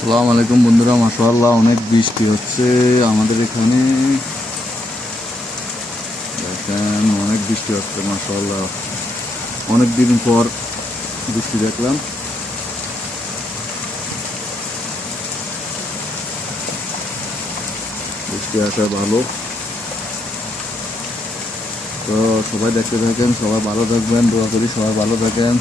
সালাম আলাইকুম বন্ধুরা মাসাল্লাহ অনেক বৃষ্টি হচ্ছে আমাদের এখানে। দেখেন, অনেক বৃষ্টি হচ্ছে মাসাল্লাহ অনেক দিন পর বৃষ্টি দেখলাম। বৃষ্টি আসা ভালো। তো সবাই দেখতে থাকেন, সবাই ভালো থাকবেন, দোয়া করি সবাই ভালো থাকেন।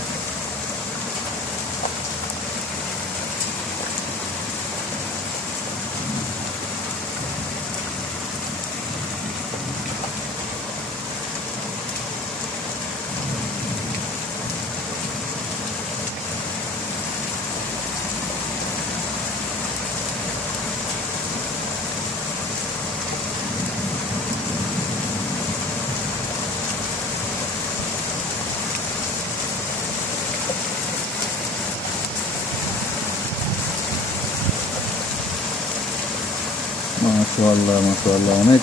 মাশাআল্লাহ মাশাআল্লাহ অনেক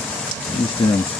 বৃষ্টি নামছে